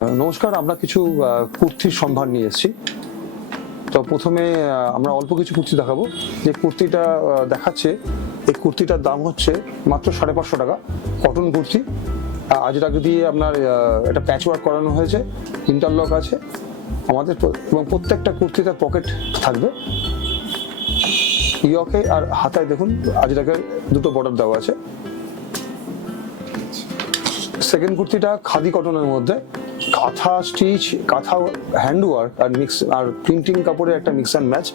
নমস্কার, আমরা কিছু কুর্তির সম্ভার নিয়ে এসেছি। তো প্রথমে আমরা অল্প কিছু কুর্তি দেখাবো। যে কুর্তিটা দেখাচ্ছে, এই কুর্তিটার দাম হচ্ছে মাত্র 550 টাকা। কটন কুর্তি, আজরাক দিয়ে আপনার এটা প্যাচ ওয়ার্ক করানো হয়েছে, ইন্টারলক আছে আমাদের, এবং প্রত্যেকটা কুর্তিতে পকেট থাকবে। ইয়কে আর হাতায় দেখুন আজরাকের দুটো বর্ডার দেওয়া আছে। সেকেন্ড কুর্তিটা খাদি কটনের মধ্যে, কাঁথা স্টিচ, কাঁথা হ্যান্ডওয়ার্ক আর মিক্স আর প্রিন্টিং কাপড়ের একটা মিক্স অ্যান্ড ম্যাচ।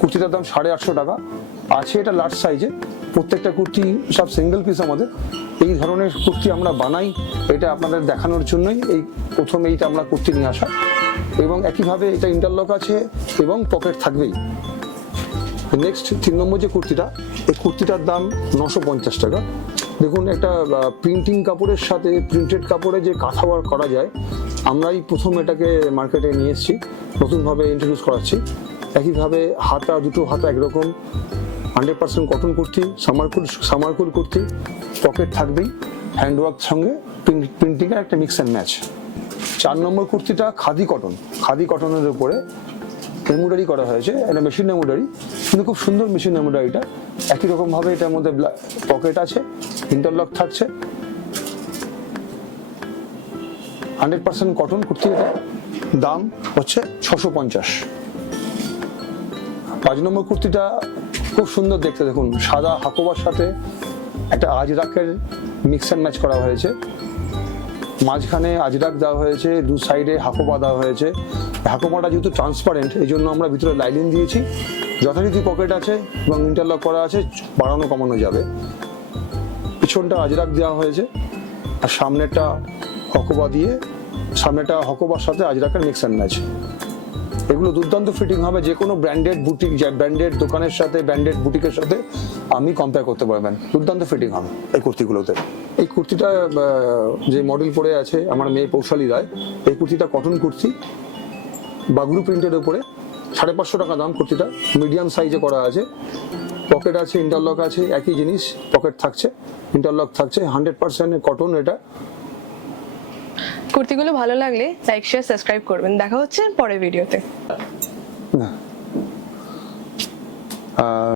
কুর্তিটার দাম 850 টাকা আছে। এটা লার্জ সাইজে, প্রত্যেকটা কুর্তি সব সিঙ্গেল পিস। আমাদের এই ধরনের কুর্তি আমরা বানাই, এটা আপনাদের দেখানোর জন্যই এই প্রথম এইটা আমরা কুর্তি নিয়ে আসা। এবং একইভাবে এটা ইন্টারলক আছে এবং পকেট থাকবেই। নেক্সট 3 নম্বর যে কুর্তিটা, এই কুর্তিটার দাম 950 টাকা। দেখুন, একটা প্রিন্টিং কাপড়ের সাথে প্রিন্টেড কাপড়ে যে কাঁথা ওয়ার্ক করা যায়, আমরাই প্রথম এটাকে মার্কেটে নিয়ে এসেছি, নতুনভাবে ইন্ট্রোডিউস করাচ্ছি। একইভাবে হাতা, দুটো হাতা একরকম, 100% কটন কুর্তি, সামারকুল কুর্তি, পকেট থাকবেই, হ্যান্ডওয়ার্ক সঙ্গে প্রিন্টিংয়ের একটা মিক্স অ্যান্ড ম্যাচ। 4 নম্বর কুর্তিটা খাদি কটন, খাদি কটনের উপরে এমব্রয়ডারি করা হয়েছে। এটা মেশিন এমব্রয়ডারি, কিন্তু খুব সুন্দর মেশিন এমব্রয়ডারিটা। একই রকম ভাবে এটার মধ্যে পকেট আছে, ইন্টারলক থাকছে। 100% কটন কুর্তি, এটা দাম হচ্ছে 650। 5 নম্বর কুর্তিটা খুব সুন্দর দেখতে, দেখুন সাদা হাকোবার সাথে একটা আজরাকের মিক্স অ্যান্ড ম্যাচ করা হয়েছে। মাঝখানে আজরাক দেওয়া হয়েছে, দু সাইডে হাকোবা দেওয়া হয়েছে। হাকোবাটা যেহেতু ট্রান্সপারেন্ট, এই জন্য আমরা ভিতরে লাইনিং দিয়েছি। যথারীতি পকেট আছে এবং ইন্টারলক করা আছে, বাড়ানো কমানো যাবে। পিছনটা আজরাক দেওয়া হয়েছে আর সামনেটা হকোবা দিয়ে, সামনেটা হকোবার সাথে আজরাকের মিক্স অ্যান্ড ম্যাচ। এগুলো দুর্দান্ত ফিটিং হবে, যে কোনো ব্র্যান্ডেড বুটিক, ব্র্যান্ডেড দোকানের সাথে, ব্র্যান্ডেড বুটিকের সাথে আপনি কম্পেয়ার করতে পারবেন। দুর্দান্ত ফিটিং হবে এই কুর্তিগুলোতে। এই কুর্তিটা যে মডেল পরে আছে আমার মেয়ে পৌশালী রায়, এই কুর্তিটা কটন কুর্তি, বাগরু প্রিন্টের উপরে, 550 টাকা দাম। কুর্তিটা মিডিয়াম সাইজে করা আছে, পকেট আছে, ইন্টারলক আছে, একই জিনিস, পকেট থাকছে, ইন্টারলক থাকছে, 100% কটন। এটা কুর্তিগুলো ভালো লাগলে লাইক, শেয়ার, সাবস্ক্রাইব করবেন। দেখা হচ্ছে পরের ভিডিওতে। না